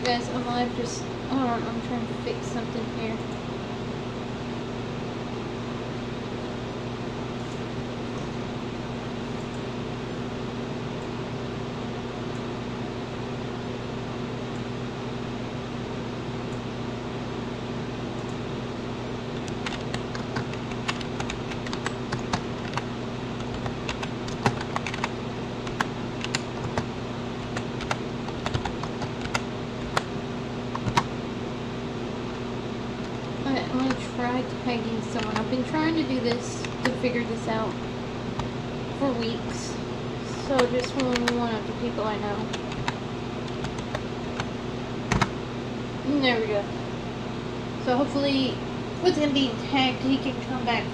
Alright guys, I'm live, just hold on, I'm trying to fix something here. I'm gonna try tagging someone. I've been trying to do this, to figure this out for weeks. So just one of the people I know. And there we go. So hopefully, with him being tagged, he can come back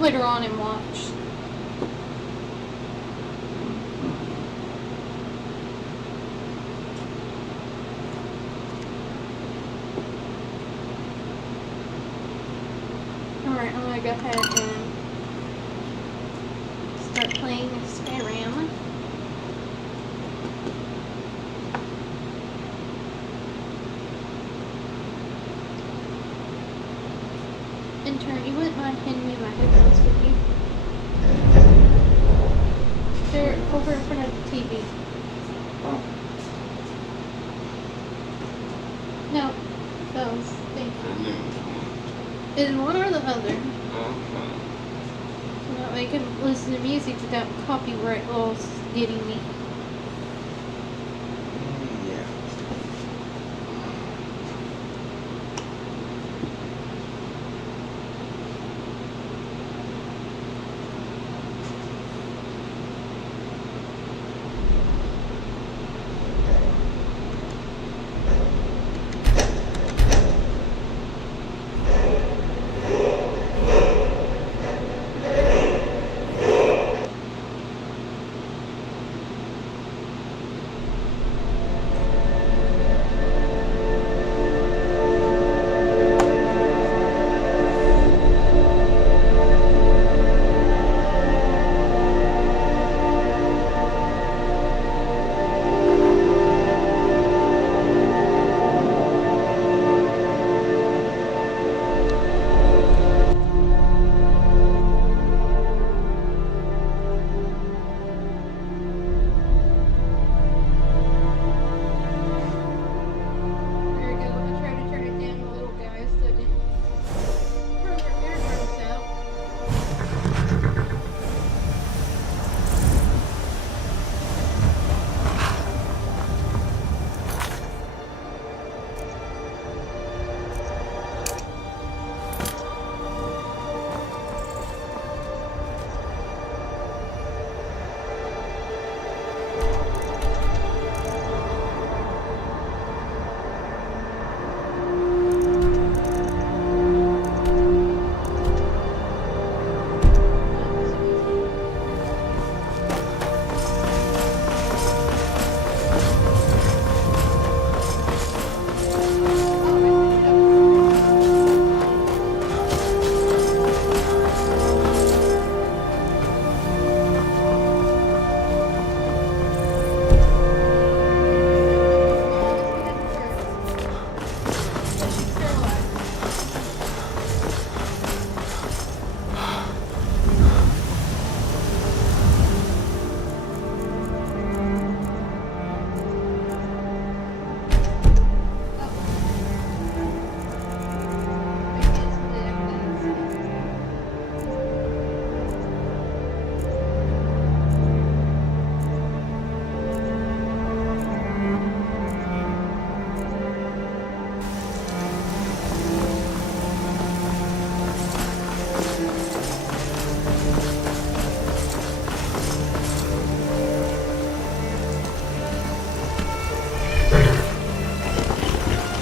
later on and watch. Alright, I'm gonna go ahead and start playing Skyrim. Intern, you wouldn't mind handing me my headphones with you? They're over in front of the TV. No, those. Thank you. Is one or the other? So that way I can listen to music without copyright laws getting me.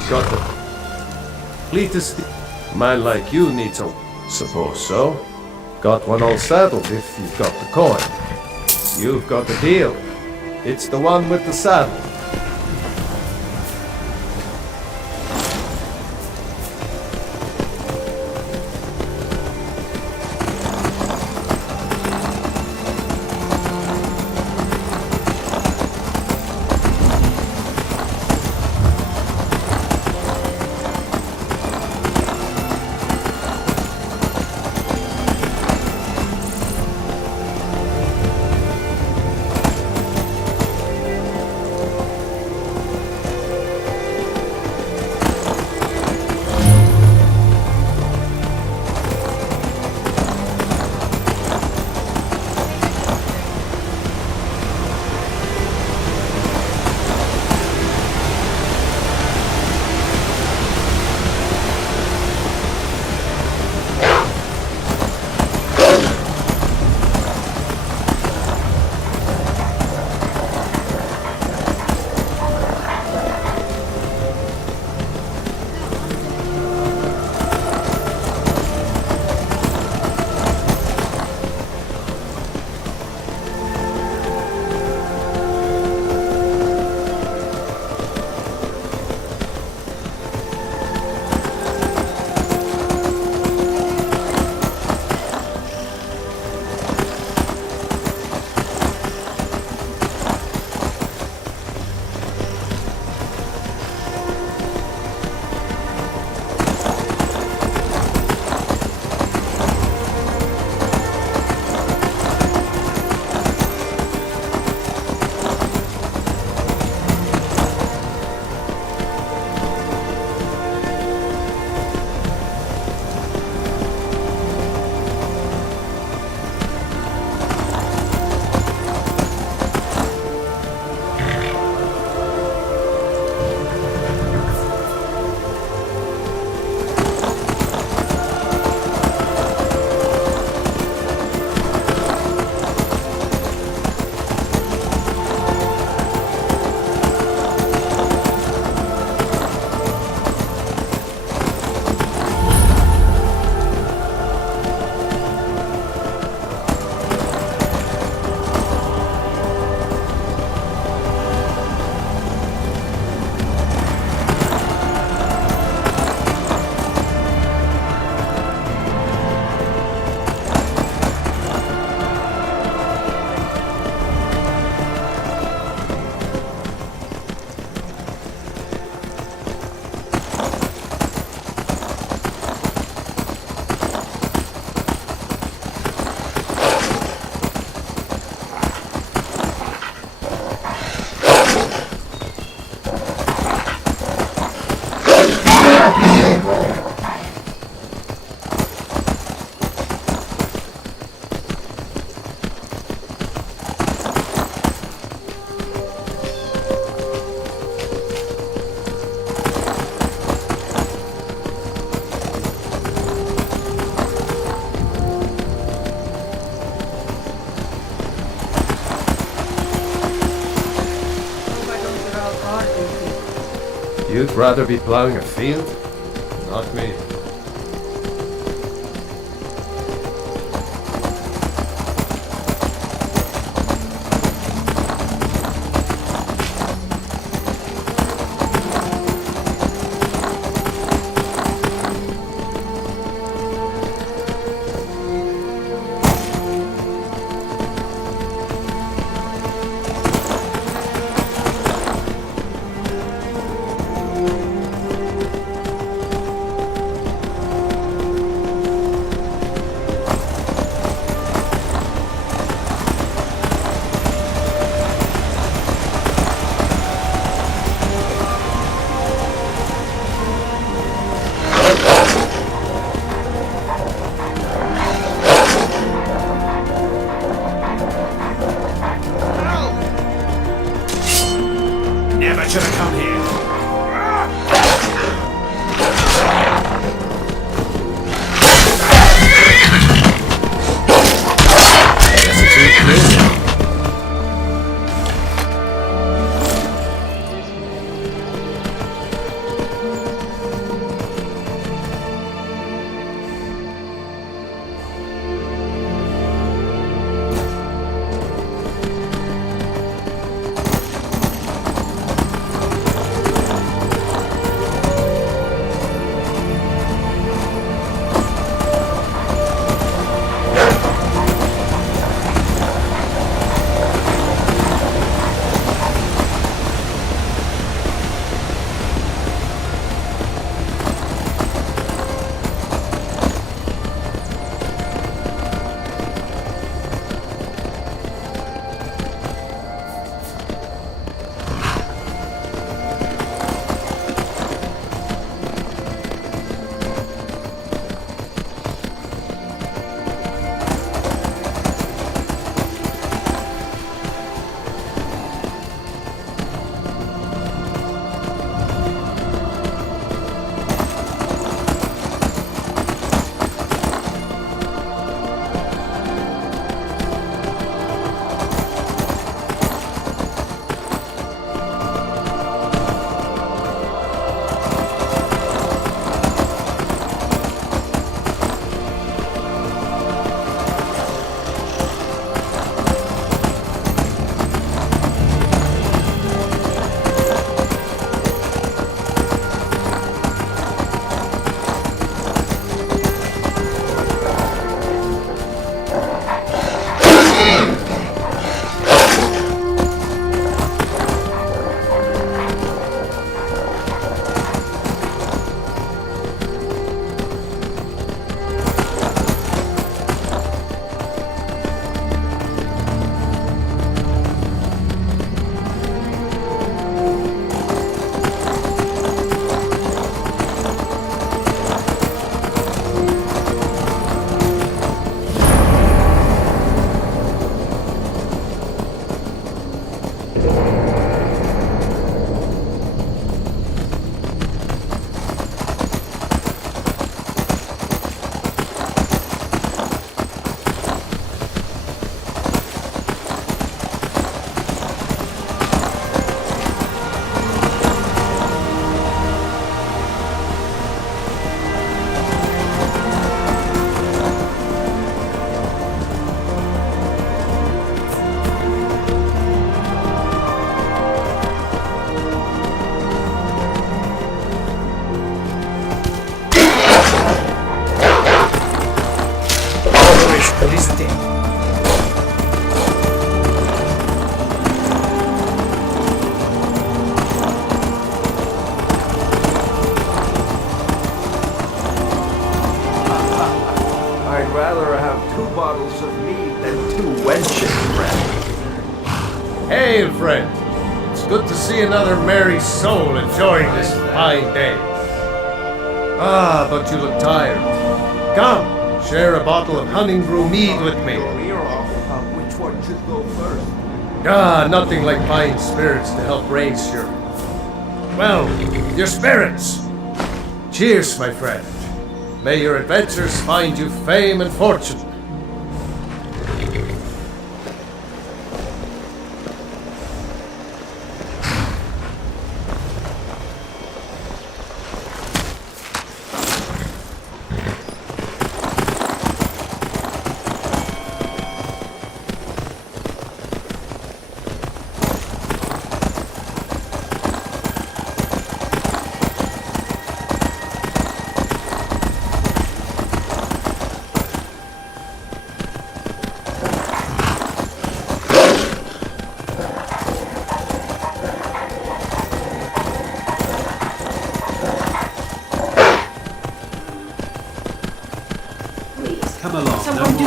Charcter. Fleet is man like you needs a... Suppose so. Got one all saddled if you've got the coin. You've got the deal. It's the one with the saddle. You'd rather be plowing a field? Not me. Never should have come here. Guess it's too clear. Hail, friend. It's good to see another merry soul enjoying this fine day. Ah, but you look tired. Come, share a bottle of hunting brew mead with me. Which one should go first? Ah, nothing like fine spirits to help raise your spirits. Cheers, my friend. May your adventures find you fame and fortune.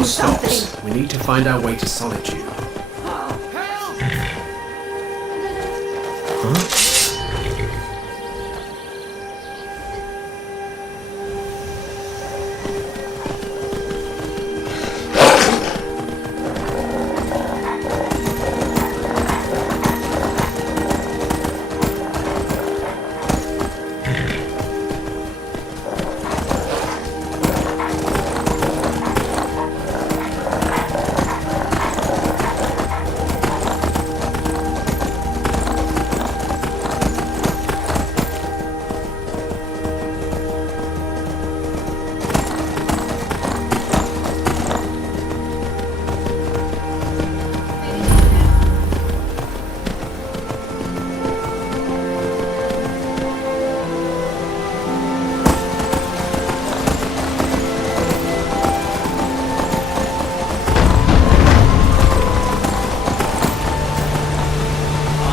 those something. stops, we need to find our way to Solitude.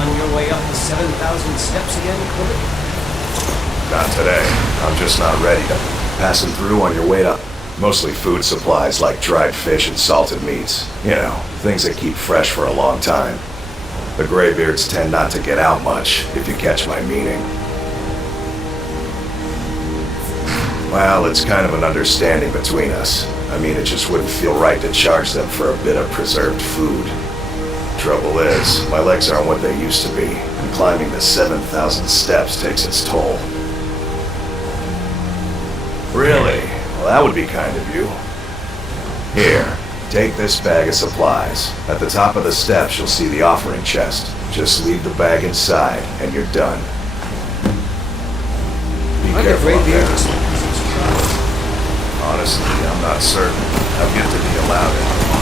On your way up the 7,000 steps again, Quillet? Not today. I'm just not ready to. Passing through on your way to. Mostly food supplies like dried fish and salted meats. You know, things that keep fresh for a long time. The graybeards tend not to get out much, if you catch my meaning. Well, it's kind of an understanding between us. I mean, it just wouldn't feel right to charge them for a bit of preserved food. Trouble is, my legs aren't what they used to be, and climbing the 7,000 steps takes its toll. Really? Well, that would be kind of you. Here, take this bag of supplies. At the top of the steps, you'll see the offering chest. Just leave the bag inside, and you're done. Be Are the careful up graybeards there. as long as it's tried? Honestly, I'm not certain. I've yet to be allowed in once.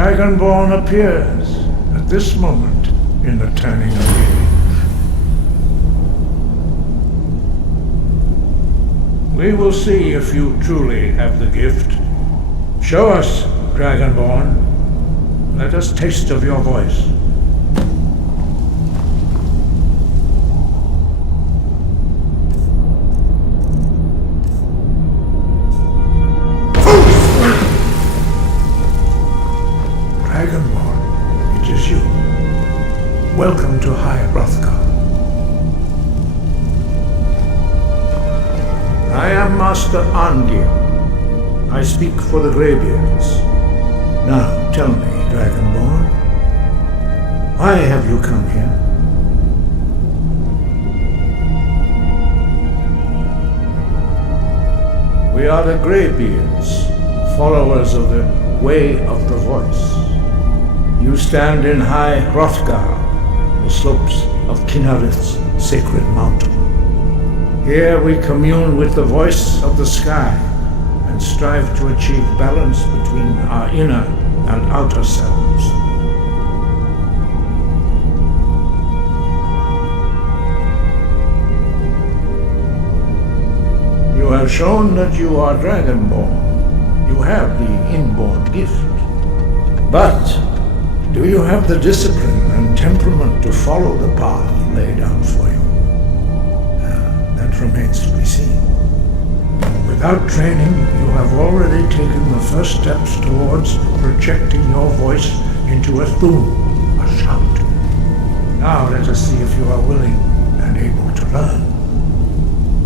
Dragonborn appears at this moment in the turning of the age. We will see if you truly have the gift. Show us, Dragonborn. Let us taste of your voice. Dragonborn, it is you. Welcome to High Hrothgar. I am Master Arngir. I speak for the Greybeards. Now, tell me, Dragonborn, why have you come here? We are the Greybeards, followers of the Way of the Voice. You stand in High Hrothgar, the slopes of Kinarith's sacred mountain. Here we commune with the voice of the sky and strive to achieve balance between our inner and outer selves. You have shown that you are Dragonborn. You have the inborn gift. But do you have the discipline and temperament to follow the path laid out for you? That remains to be seen. Without training, you have already taken the first steps towards projecting your voice into a thum, a shout. Now let us see if you are willing and able to learn.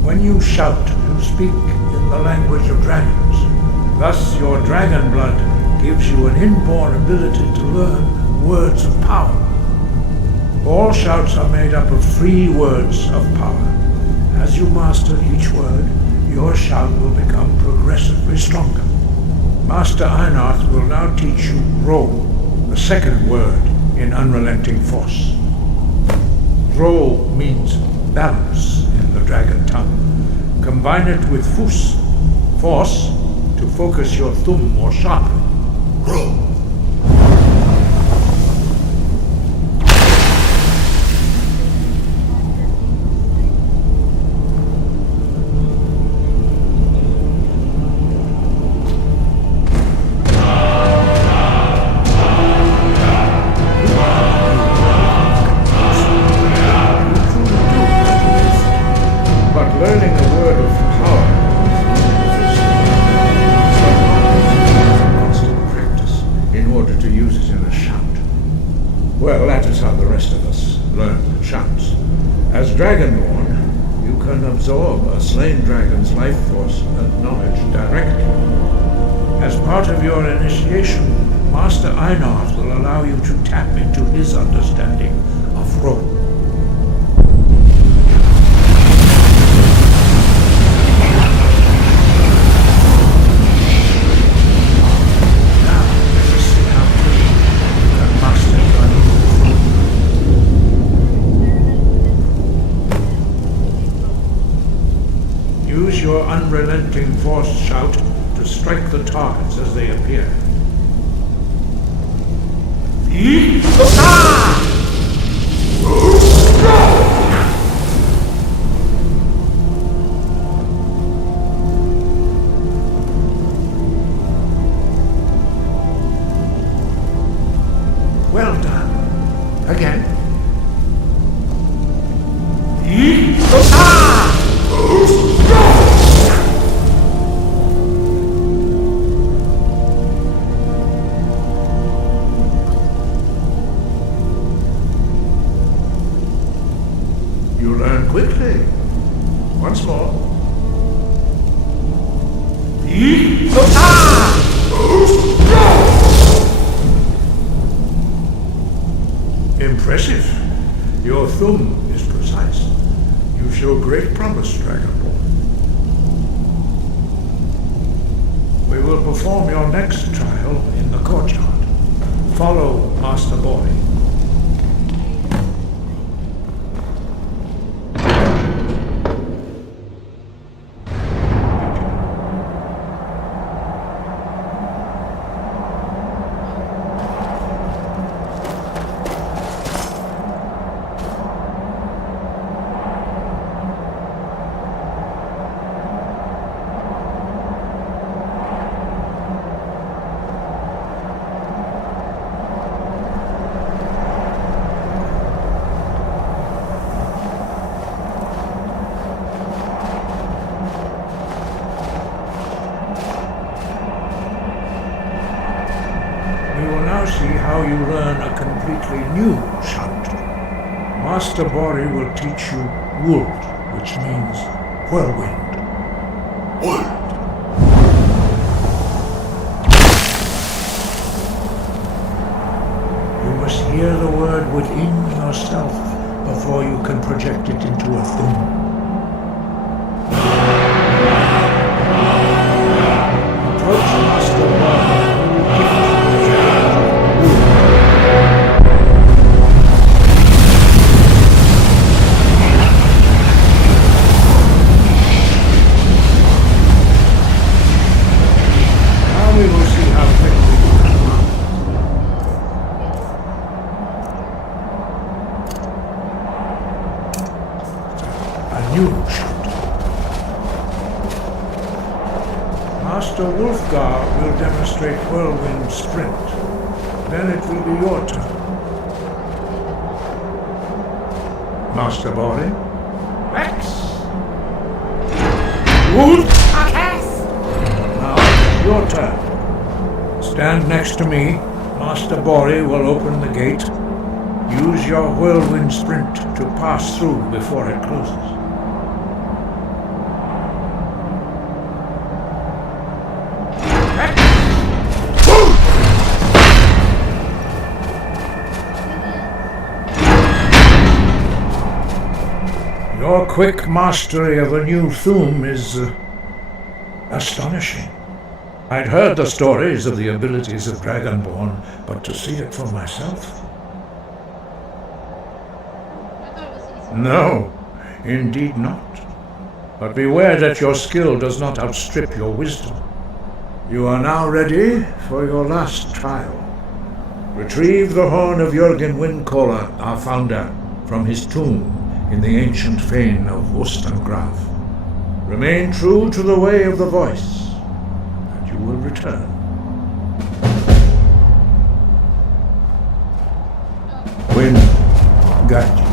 When you shout, you speak in the language of dragons. Thus, your dragon blood gives you an inborn ability to learn words of power. All shouts are made up of 3 words of power. As you master each word, your shout will become progressively stronger. Master Einarth will now teach you Ro, the second word in Unrelenting Force. Ro means balance in the dragon tongue. Combine it with Fus, force, to focus your thumb more sharply. Ro. Well, that is how the rest of us learn shouts. As Dragonborn, you can absorb a slain dragon's life force and knowledge directly. As part of your initiation, Master Einarth will allow you to tap into his understanding of Ro. Use your unrelenting force shout to strike the targets as they appear. Well done. Again. You learn quickly. Once more. Impressive. Your thumb is precise. You show great promise, Dragonborn. We will perform your next trial in the courtyard. Follow Master Boy. how you learn a completely new charcter. Master Bori will teach you Wold, which means whirlwind. You must hear the word within yourself before you can project it into a thing. Approach Master Bori and you will gift the giant of Wold. Now we will see how quickly you can run. A new shot. Master Wolfgar will demonstrate whirlwind sprint. Then it will be your turn. Master Bori? Rex! Wood! Now, your turn. Stand next to me. Master Bori will open the gate. Use your whirlwind sprint to pass through before it closes. Your quick mastery of a new Thum is astonishing. I'd heard the stories of the abilities of Dragonborn, but to see it for myself? I thought it was easy. No, indeed not. But beware that your skill does not outstrip your wisdom. You are now ready for your last trial. Retrieve the horn of Jürgen Windcaller, our founder, from his tomb in the ancient fane of Wostengraf. Remain true to the way of the voice, and you will return. Wind, guide you.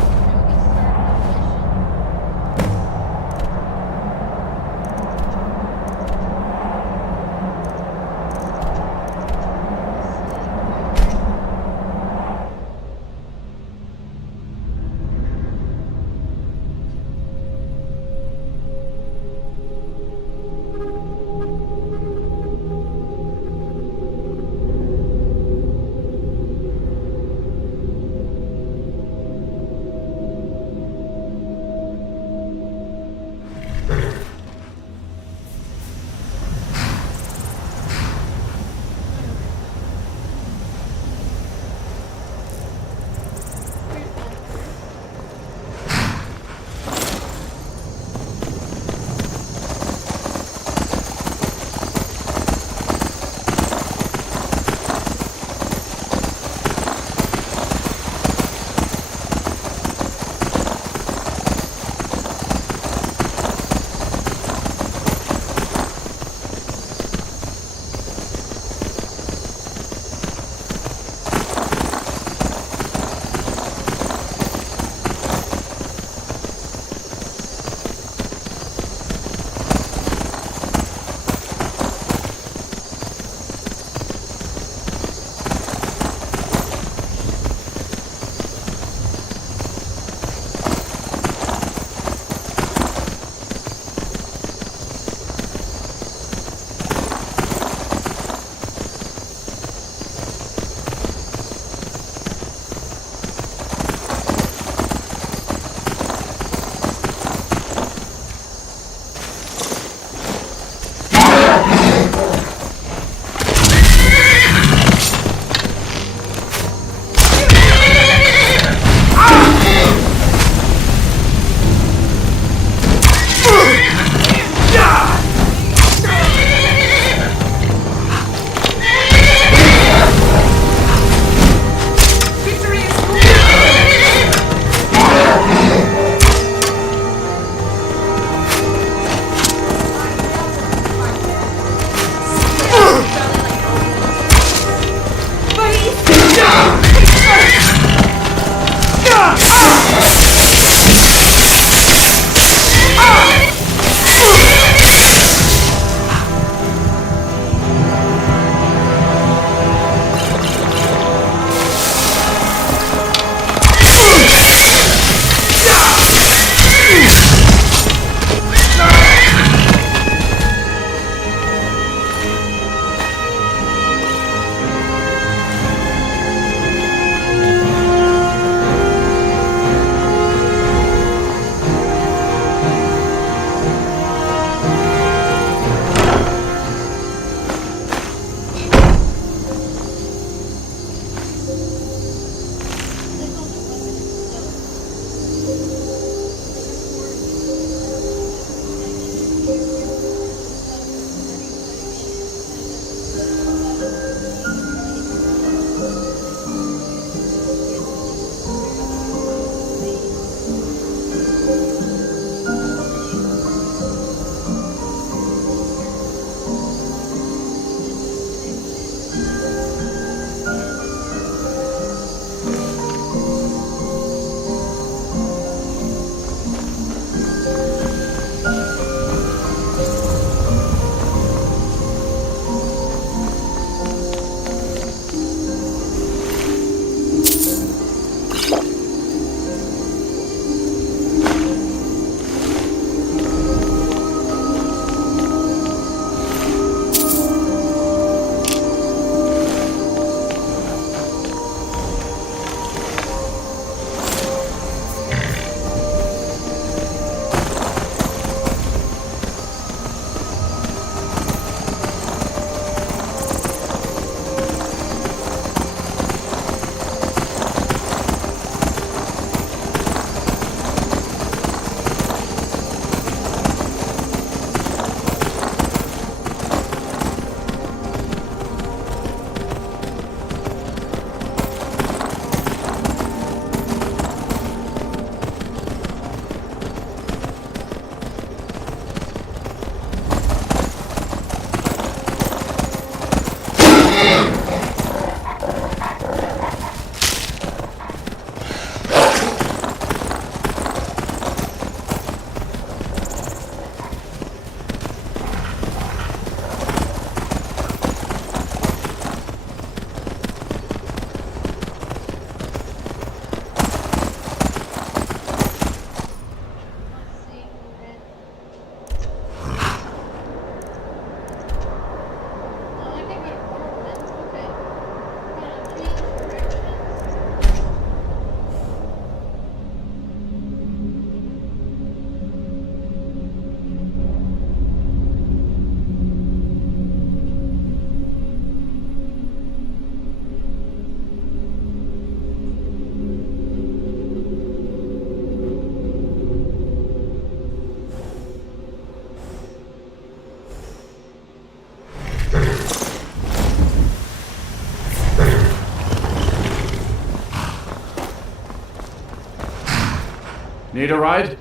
Need a ride?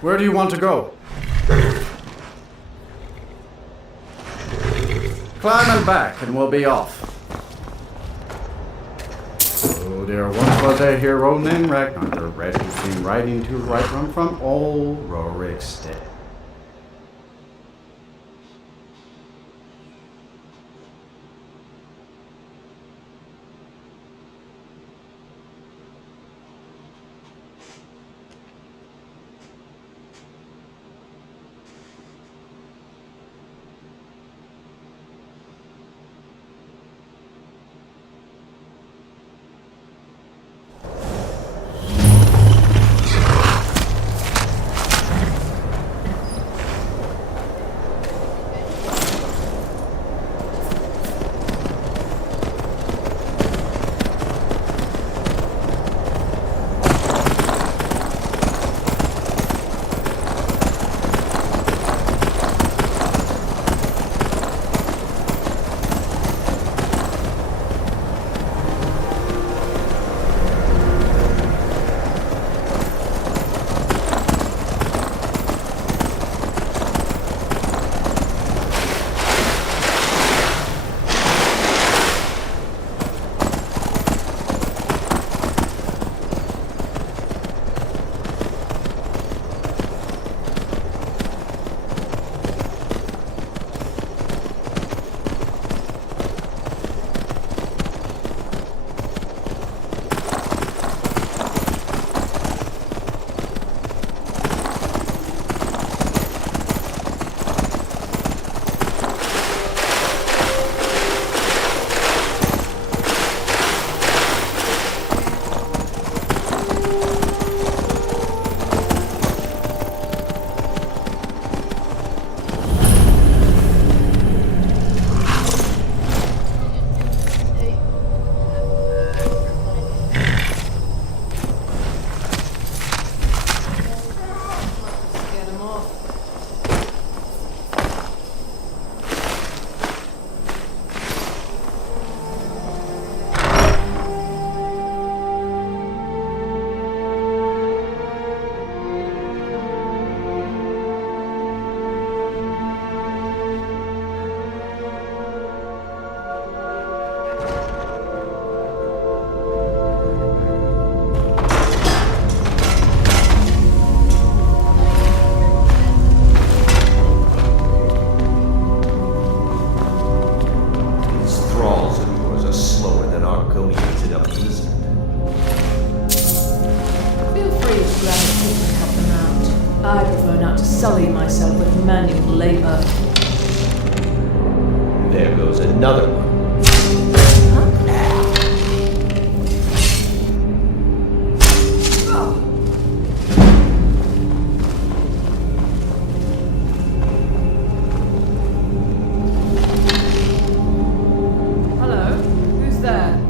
Where do you want to go? Climb and back, and we'll be off. Oh, there once was a hero named Ragnag, the red who came riding to right run from old Rorikstead. I prefer not to sully myself with manual labor. There goes another one. Hello? Who's there?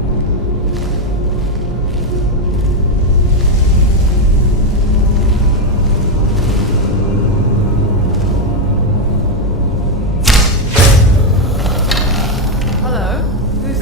Hello? Who's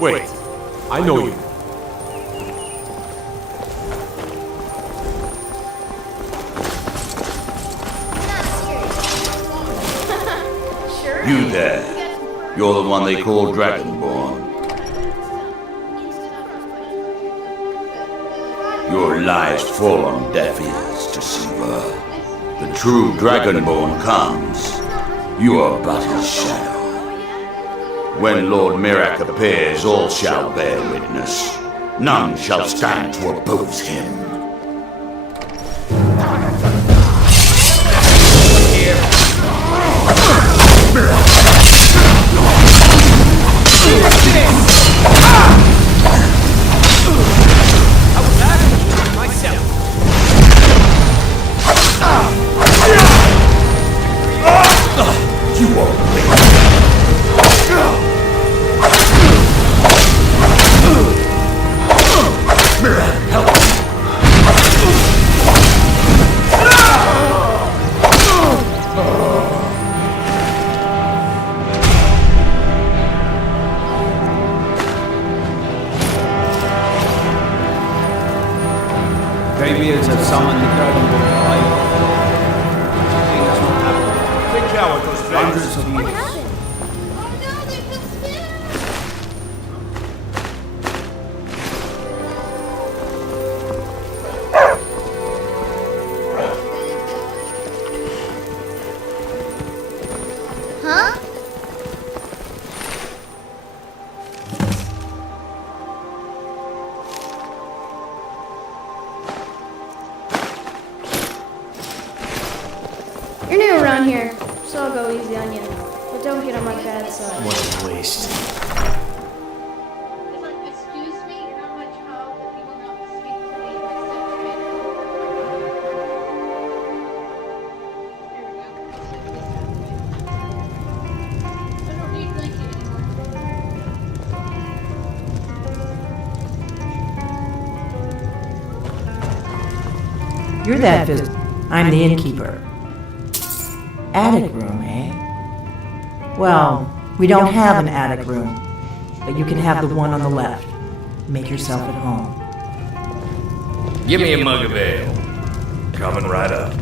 Wait, I know you. You there. You're the one they call Dragonborn. Your lies fall on deaf ears, Deceiver. The true Dragonborn comes. You are but his shadow. When Lord Mirak appears, all shall bear witness. None shall stand to oppose him. Greybeards have summoned the Dragonborn alive. Something has not happened. Take care of those Hundreds of What years. happened? Oh no, they fell scared! Huh? You're new around here, so I'll go easy on you. But don't get on my bad side. What a waste. It's like, excuse me, how much how that you will not speak to me in such manner. There we go. Set this out of the way. I don't need blanket anymore. You're that visitor. I'm the innkeeper. Attic room, eh? Well, we don't have an attic room, but you can have the one on the left. Make yourself at home. Give me a mug of ale. Coming right up.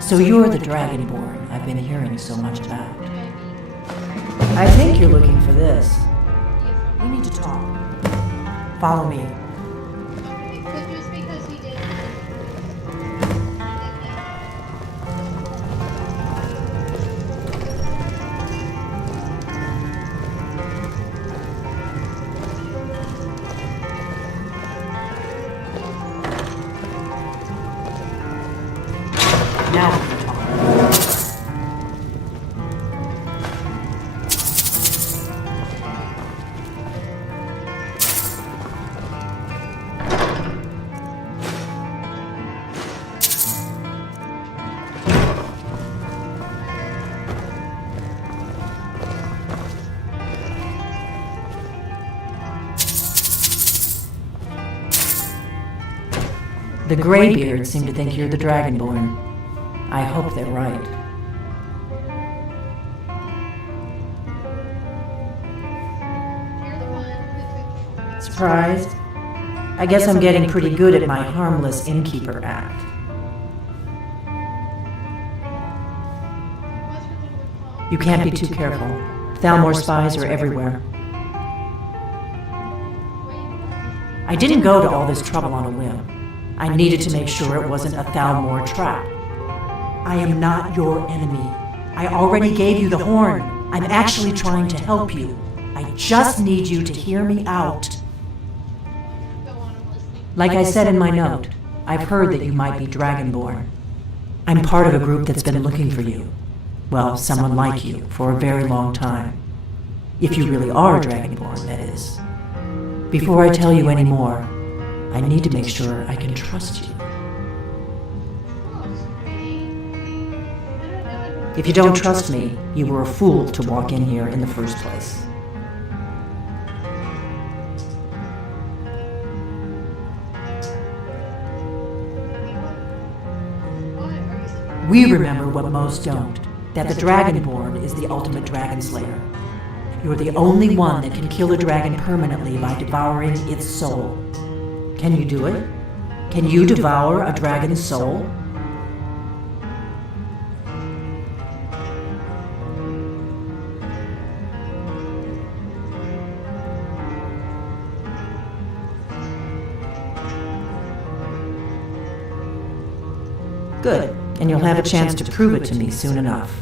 So you're the Dragonborn I've been hearing so much about. I think you're looking for this. We need to talk. Follow me. So just because he did Now we can talk. The Greybeards seem to think you're the Dragonborn. I hope they're right. you're the one who took Surprised? I guess I'm getting pretty good at my harmless innkeeper act. You can't be too careful. Thalmor spies are everywhere. I didn't go to all this trouble on a whim. I needed to make sure it wasn't a Thalmor trap. I am not your enemy. I already gave you the horn. I'm actually trying to help you. I just need you to hear me out. Like I said in my note, I've heard that you might be Dragonborn. I'm part of a group that's been looking for you. Well, someone like you, for a very long time. If you really are Dragonborn, that is. Before I tell you any more, I need to make sure I can trust you. If you don't trust me, you were a fool to walk in here in the first place. We remember what most don't, that the Dragonborn is the ultimate dragon slayer. You're the only one that can kill a dragon permanently by devouring its soul. Can you do it? Can you devour a dragon's soul? Good, and you'll have a chance to prove it to me soon enough.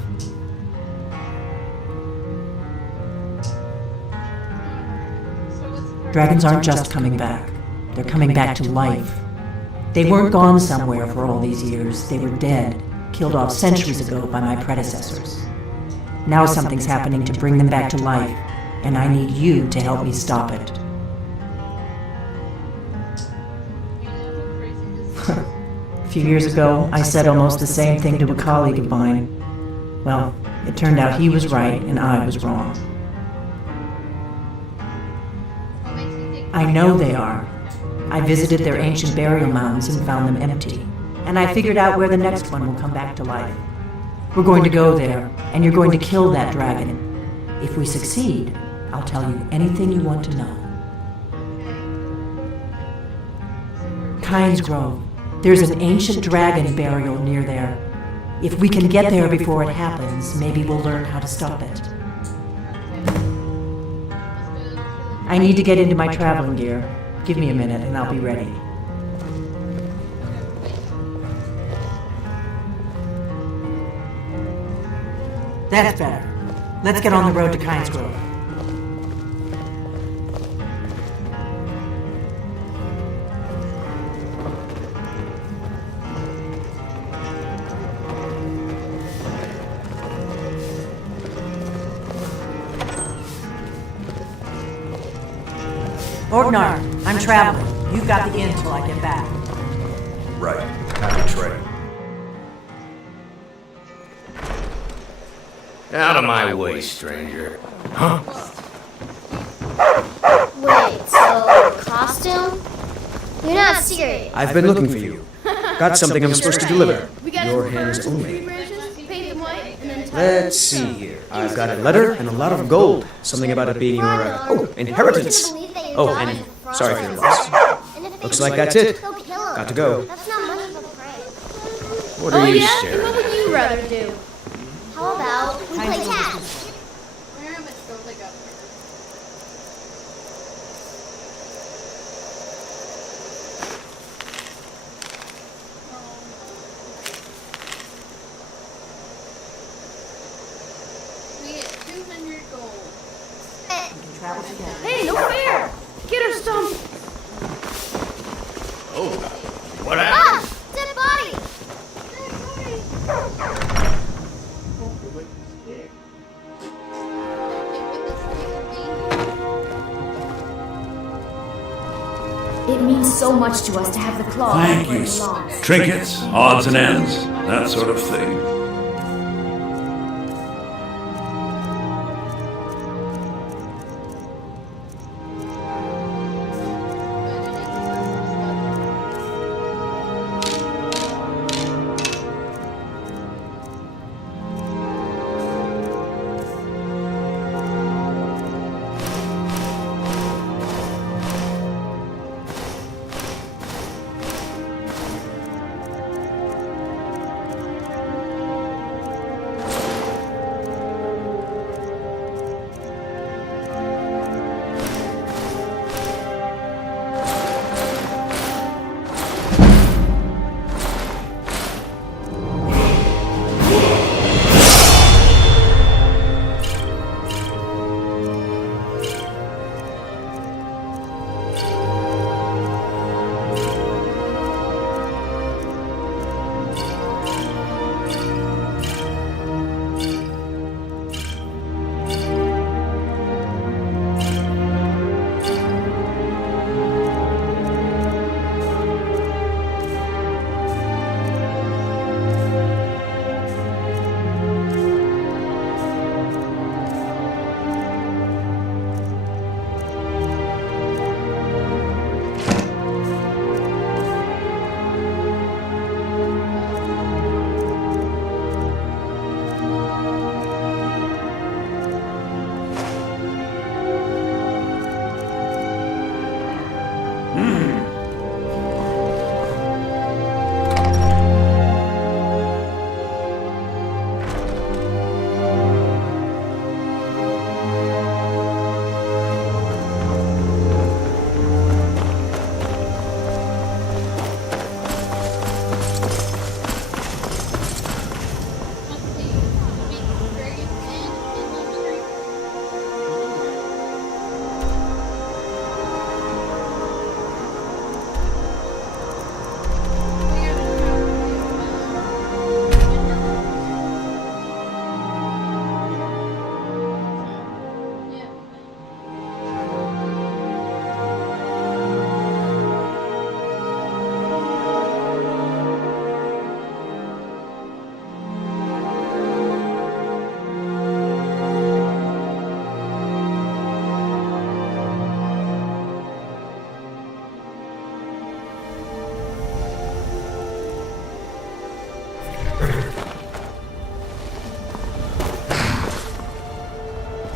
Dragons aren't just coming back. They're coming back to life. They weren't gone somewhere for all these years. They were dead, killed off centuries ago by my predecessors. Now something's happening to bring them back to life, and I need you to help me stop it. A few years ago, I said almost the same thing to a colleague of mine. Well, it turned out he was right and I was wrong. I know they are. I visited their ancient burial mounds and found them empty. And I figured out where the next one will come back to life. We're going to go there, and you're going to kill that dragon. If we succeed, I'll tell you anything you want to know. Kynes Grove. There's an ancient dragon burial near there. If we can get there before it happens, maybe we'll learn how to stop it. I need to get into my traveling gear. Give me a minute and I'll be ready. That's better. Let's get on the road to Kynes Grove. Orgnar, I'm traveling. You've got the inn till I get back. Right. Happy train. Out of my way, stranger. Huh? Wait, so costume? You're not serious. I've been looking for you. Got something I'm supposed to deliver. Your hands only. Let's see here. I've got a letter and a lot of gold. Something about it being your, inheritance. Oh, and sorry for your loss. Looks like that's it. Got to go. That's not much of a prank. What are you staring What would you rather do? How about we play tag? We get 200 gold. Hey, no fair! Get her stumped! Oh, what happened? Ah! Dead body! It means so much to us to have the claw. Thank you. Trinkets, odds and ends, that sort of thing.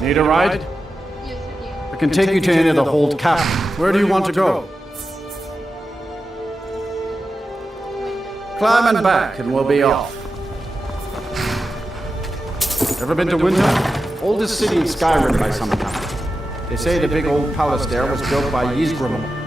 Need a ride? I can take you to any of the hold cabins. Where do you want to go? Climb and back and we'll be off. Ever been to Winter? Oldest city in Skyrim by some count. They say the big old palace there was built by Ysgrim.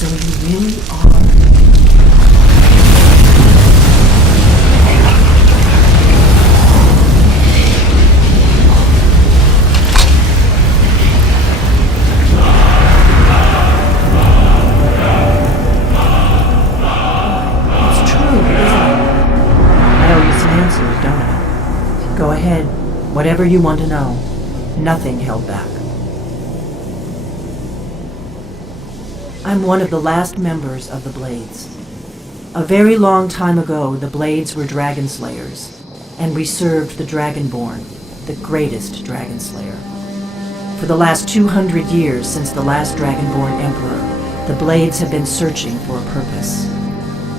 So you really are... It's true, isn't it? I owe you some answers, don't I? Go ahead. Whatever you want to know. Nothing held back. I'm one of the last members of the Blades. A very long time ago, the Blades were dragon slayers, and we served the Dragonborn, the greatest dragon slayer. For the last 200 years since the last Dragonborn Emperor, the Blades have been searching for a purpose.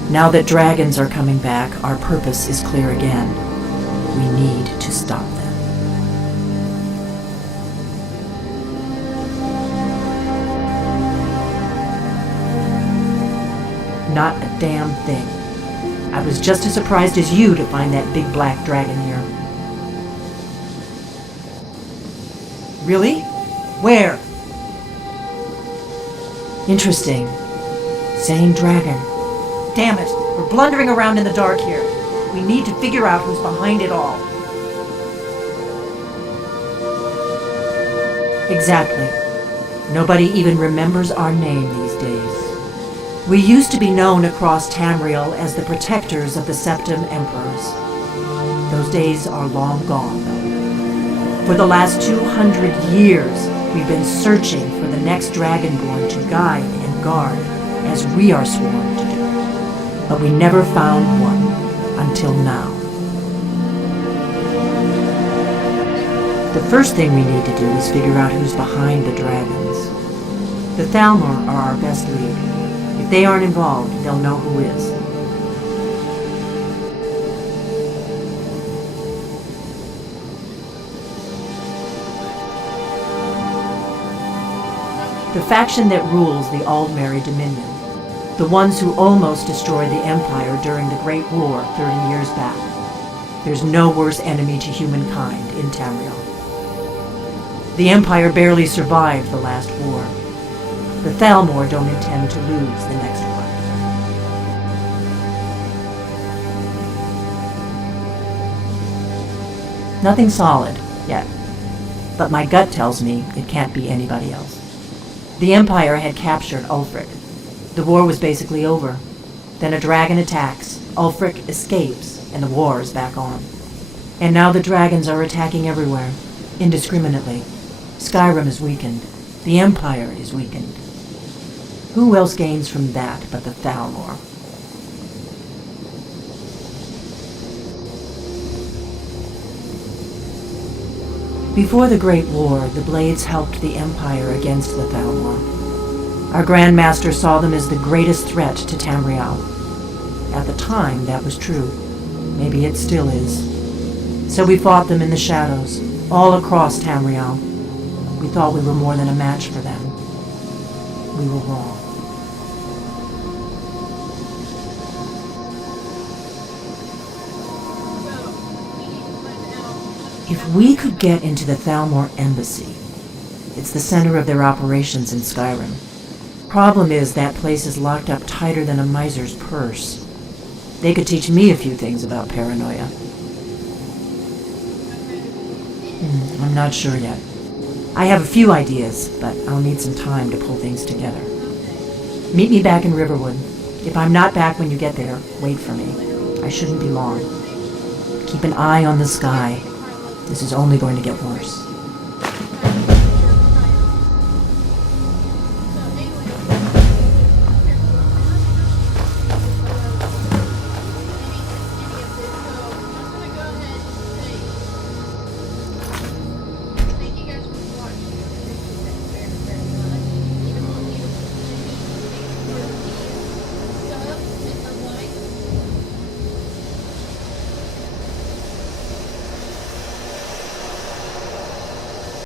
Now that dragons are coming back, our purpose is clear again. We need to stop them. Not a damn thing. I was just as surprised as you to find that big black dragon here. Really? Where? Interesting. Same dragon. Damn it, we're blundering around in the dark here. We need to figure out who's behind it all. Exactly. Nobody even remembers our name these days. We used to be known across Tamriel as the protectors of the Septim Emperors. Those days are long gone, though. For the last 200 years, we've been searching for the next Dragonborn to guide and guard, as we are sworn to do. But we never found one, until now. The first thing we need to do is figure out who's behind the dragons. The Thalmor are our best lead. If they aren't involved, they'll know who is. The faction that rules the Aldmeri Dominion. The ones who almost destroyed the Empire during the Great War 30 years back. There's no worse enemy to humankind in Tamriel. The Empire barely survived the last war. The Thalmor don't intend to lose the next one. Nothing solid, yet. But my gut tells me it can't be anybody else. The Empire had captured Ulfric. The war was basically over. Then a dragon attacks, Ulfric escapes, and the war is back on. And now the dragons are attacking everywhere, indiscriminately. Skyrim is weakened. The Empire is weakened. Who else gains from that but the Thalmor? Before the Great War, the Blades helped the Empire against the Thalmor. Our Grand Master saw them as the greatest threat to Tamriel. At the time, that was true. Maybe it still is. So we fought them in the shadows, all across Tamriel. We thought we were more than a match for them. We were wrong. If we could get into the Thalmor embassy, it's the center of their operations in Skyrim. Problem is, that place is locked up tighter than a miser's purse. They could teach me a few things about paranoia. I'm not sure yet. I have a few ideas, but I'll need some time to pull things together. Meet me back in Riverwood. If I'm not back when you get there, wait for me. I shouldn't be long. Keep an eye on the sky. This is only going to get worse.